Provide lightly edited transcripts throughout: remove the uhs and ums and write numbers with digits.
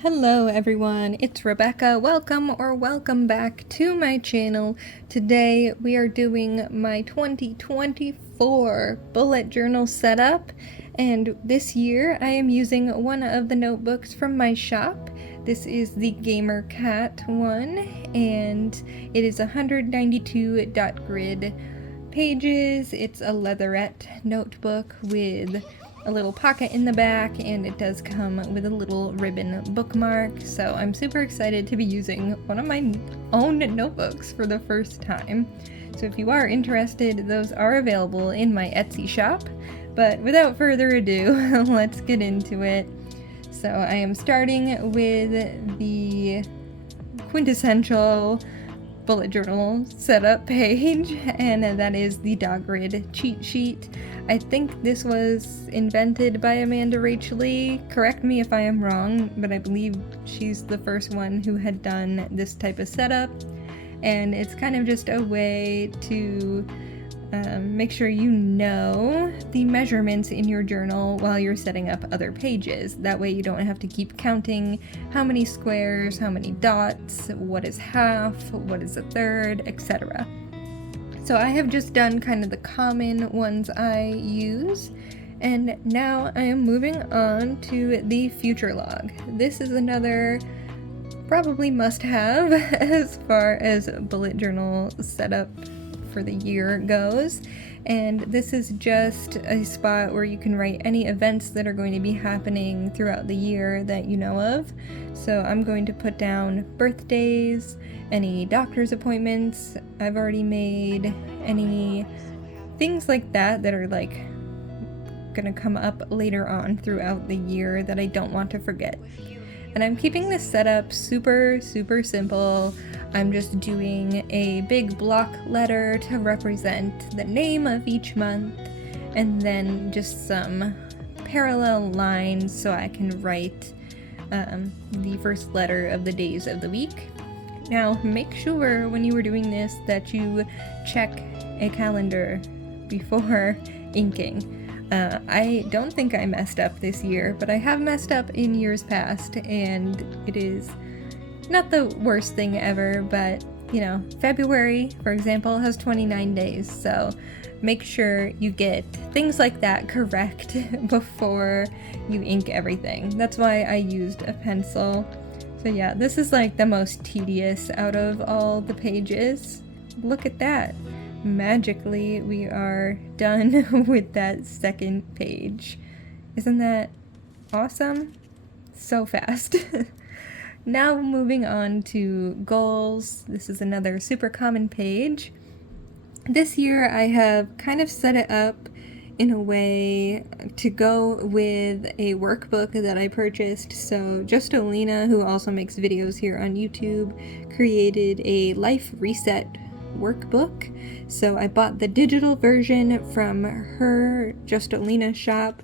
Hello everyone, it's Rebecca. Welcome back to my channel. Today we are doing my 2024 bullet journal setup, and this year I am using one of the notebooks from my shop. This is the Gamer Cat one, and it is 192 grid pages. It's a leatherette notebook with a little pocket in the back, and it does come with a little ribbon bookmark, so I'm super excited to be using one of my own notebooks for the first time. So if you are interested, those are available in my Etsy shop. But without further ado, let's get into it. So I am starting with the quintessential bullet journal setup page, and that is the dog grid cheat sheet. I think this was invented by Amanda Rachel Lee. Correct me if I am wrong, but I believe she's the first one who had done this type of setup, and it's kind of just a way to make sure you know the measurements in your journal while you're setting up other pages. That way you don't have to keep counting how many squares, how many dots, what is half, what is a third, etc. So I have just done kind of the common ones I use, and now I am moving on to the future log. This is another probably must-have as far as bullet journal setup for the year goes, and this is just a spot where you can write any events that are going to be happening throughout the year that you know of. So I'm going to put down birthdays, any doctor's appointments I've already made, any things like that that are like gonna come up later on throughout the year that I don't want to forget. And I'm keeping this setup super simple. I'm just doing a big block letter to represent the name of each month, and then just some parallel lines so I can write the first letter of the days of the week. Now, make sure when you are doing this that you check a calendar before inking. I don't think I messed up this year, but I have messed up in years past, and it is not the worst thing ever, but you know, February, for example, has 29 days, so make sure you get things like that correct before you ink everything. That's why I used a pencil. So yeah, this is like the most tedious out of all the pages. Look at that. Magically, we are done with that second page. Isn't that awesome? So fast. Now moving on to goals. This is another super common page. This year I have kind of set it up in a way to go with a workbook that I purchased. So Justolina, who also makes videos here on YouTube, created a life reset workbook. So I bought the digital version from her Justolina shop,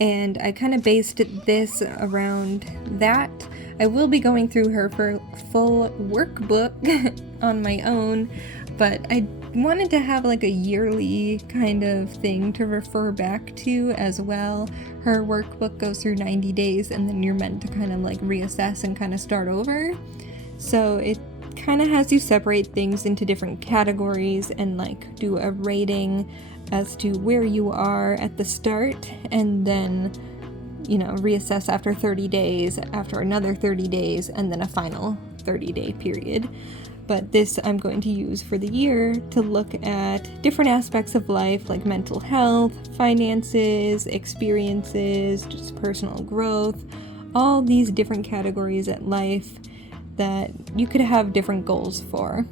and I kind of based this around that. I will be going through her for full workbook on my own, but I wanted to have like a yearly kind of thing to refer back to as well. Her workbook goes through 90 days, and then you're meant to kind of like reassess and kind of start over. So it kind of has you separate things into different categories and like do a rating as to where you are at the start, and then, you know, reassess after 30 days, after another 30 days, and then a final 30-day period. But this I'm going to use for the year to look at different aspects of life like mental health, finances, experiences, just personal growth, all these different categories at life that you could have different goals for.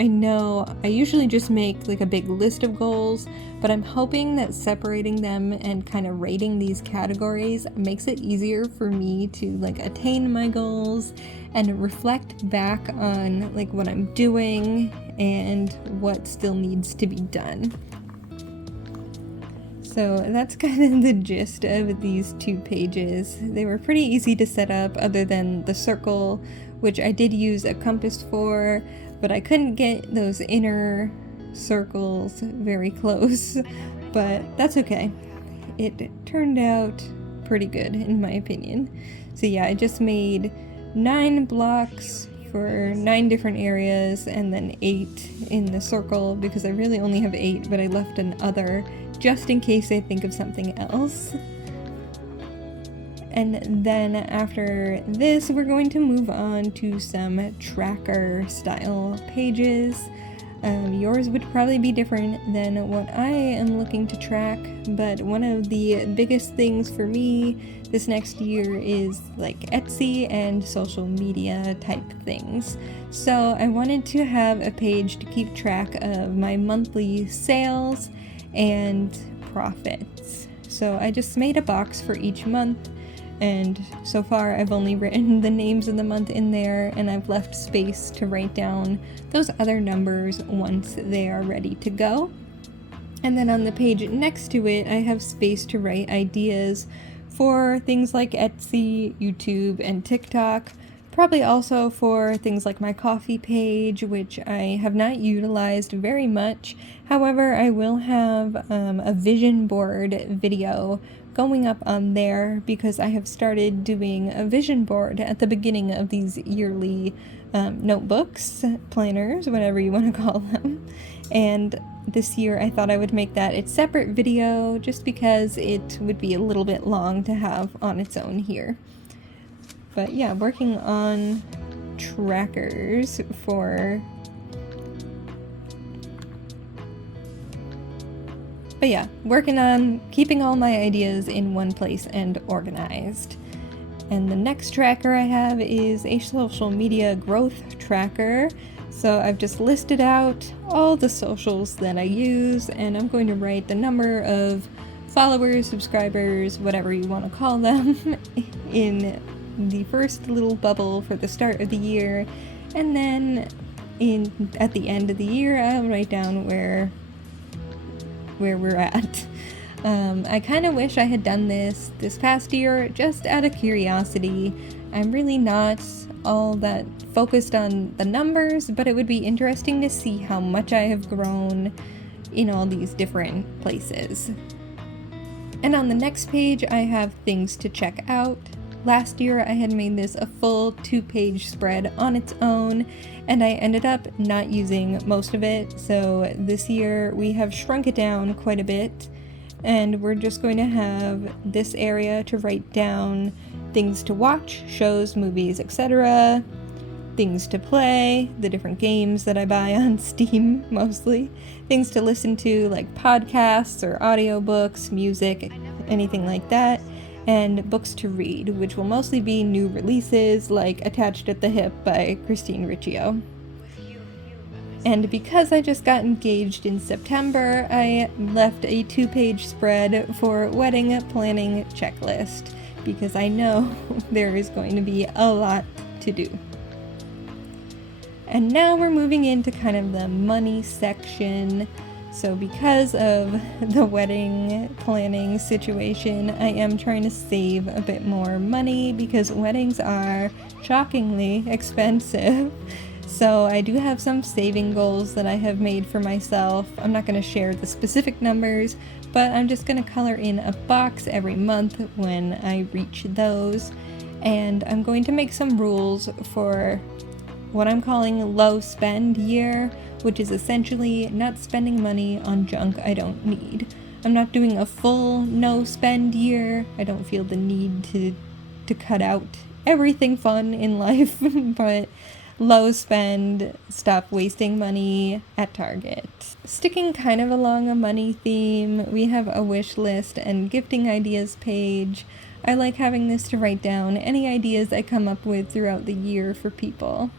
I know I usually just make like a big list of goals, but I'm hoping that separating them and kind of rating these categories makes it easier for me to like attain my goals and reflect back on like what I'm doing and what still needs to be done. So that's kind of the gist of these two pages. They were pretty easy to set up other than the circle, which I did use a compass for, but I couldn't get those inner circles very close, but that's okay. It turned out pretty good in my opinion. So yeah, I just made 9 blocks for 9 different areas, and then 8 in the circle, because I really only have 8, but I left an other just in case I think of something else. And then after this, we're going to move on to some tracker style pages. Yours would probably be different than what I am looking to track, but one of the biggest things for me this next year is like Etsy and social media type things. So I wanted to have a page to keep track of my monthly sales and profits. So I just made a box for each month, and so far I've only written the names of the month in there, and I've left space to write down those other numbers once they are ready to go. And then on the page next to it, I have space to write ideas for things like Etsy, YouTube, and TikTok. Probably also for things like my coffee page, which I have not utilized very much. However, I will have a vision board video going up on there, because I have started doing a vision board at the beginning of these yearly notebooks, planners, whatever you want to call them. And this year I thought I would make that its separate video, just because it would be a little bit long to have on its own here. But yeah, working on trackers for... But yeah, working on keeping all my ideas in one place and organized. And the next tracker I have is a social media growth tracker. So I've just listed out all the socials that I use, and I'm going to write the number of followers, subscribers, whatever you want to call them, in the first little bubble for the start of the year. And then at the end of the year, I'll write down where we're at. I kind of wish I had done this past year just out of curiosity. I'm really not all that focused on the numbers, but it would be interesting to see how much I have grown in all these different places. And on the next page, I have things to check out. Last year, I had made this a full 2-page spread on its own, and I ended up not using most of it, so this year we have shrunk it down quite a bit, and we're just going to have this area to write down things to watch, shows, movies, etc., things to play, the different games that I buy on Steam mostly, things to listen to like podcasts or audiobooks, music, anything like that, and books to read, which will mostly be new releases like Attached at the Hip by Christine Riccio. And because I just got engaged in September, I left a 2-page spread for wedding planning checklist, because I know there is going to be a lot to do. And now we're moving into kind of the money section. So because of the wedding planning situation, I am trying to save a bit more money, because weddings are shockingly expensive. So I do have some saving goals that I have made for myself. I'm not going to share the specific numbers, but I'm just going to color in a box every month when I reach those. And I'm going to make some rules for what I'm calling low spend year, which is essentially not spending money on junk I don't need. I'm not doing a full no spend year. I don't feel the need to cut out everything fun in life, but low spend, stop wasting money at Target. Sticking kind of along a money theme, we have a wish list and gifting ideas page. I like having this to write down any ideas I come up with throughout the year for people.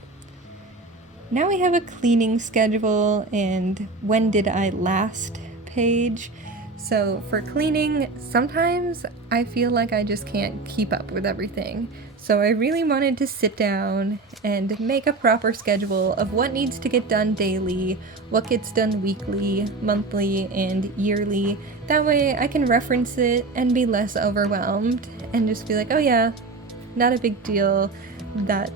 Now we have a cleaning schedule and when did I last page. So for cleaning, sometimes I feel like I just can't keep up with everything. So I really wanted to sit down and make a proper schedule of what needs to get done daily, what gets done weekly, monthly, and yearly. That way I can reference it and be less overwhelmed and just be like, oh yeah, not a big deal that,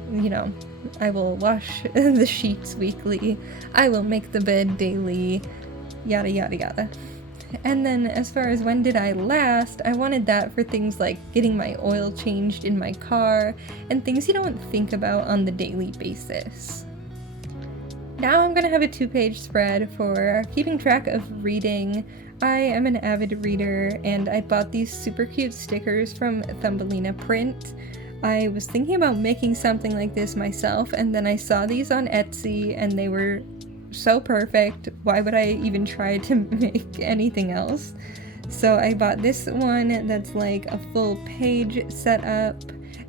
I will wash the sheets weekly, I will make the bed daily, yada yada yada. And then as far as when did I last, I wanted that for things like getting my oil changed in my car and things you don't think about on the daily basis. Now I'm gonna have a 2-page spread for keeping track of reading. I am an avid reader and I bought these super cute stickers from Thumbelina Print. I was thinking about making something like this myself, and then I saw these on Etsy and they were so perfect. Why would I even try to make anything else? So I bought this one that's like a full page setup,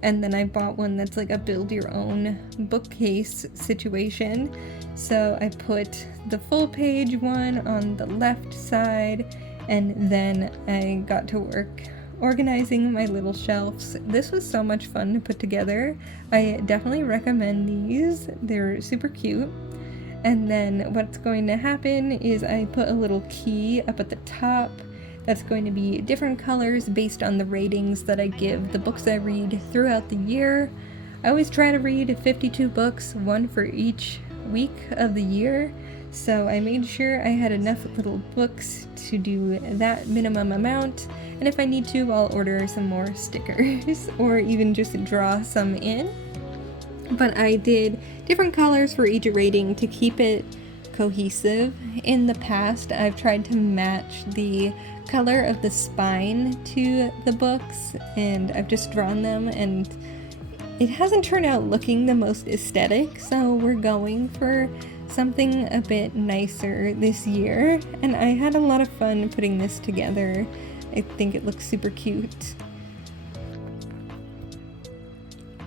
and then I bought one that's like a build your own bookcase situation. So I put the full page one on the left side, and then I got to work organizing my little shelves. This was so much fun to put together. I definitely recommend these. They're super cute. And then what's going to happen is I put a little key up at the top that's going to be different colors based on the ratings that I give the books I read throughout the year. I always try to read 52 books, one for each week of the year. So I made sure I had enough little books to do that minimum amount, and if I need to, I'll order some more stickers or even just draw some in. But I did different colors for each rating to keep it cohesive. In the past, I've tried to match the color of the spine to the books, and I've just drawn them, and it hasn't turned out looking the most aesthetic, so we're going for something a bit nicer this year, and I had a lot of fun putting this together. I think it looks super cute.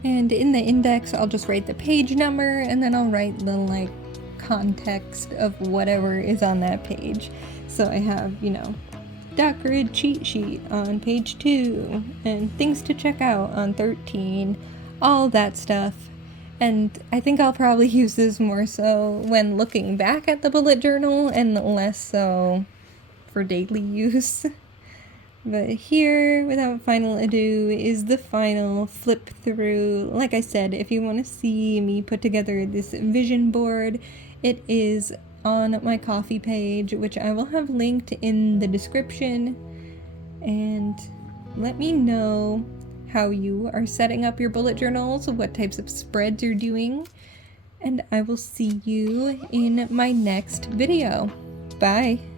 And in the index, I'll just write the page number, and then I'll write the like context of whatever is on that page. So I have, dot grid cheat sheet on page 2, and things to check out on 13, all that stuff. And I think I'll probably use this more so when looking back at the bullet journal and less so for daily use. But here, without final ado, is the final flip through. Like I said, if you want to see me put together this vision board, it is on my Ko-fi page, which I will have linked in the description. And let me know how you are setting up your bullet journals, what types of spreads you're doing, and I will see you in my next video. Bye!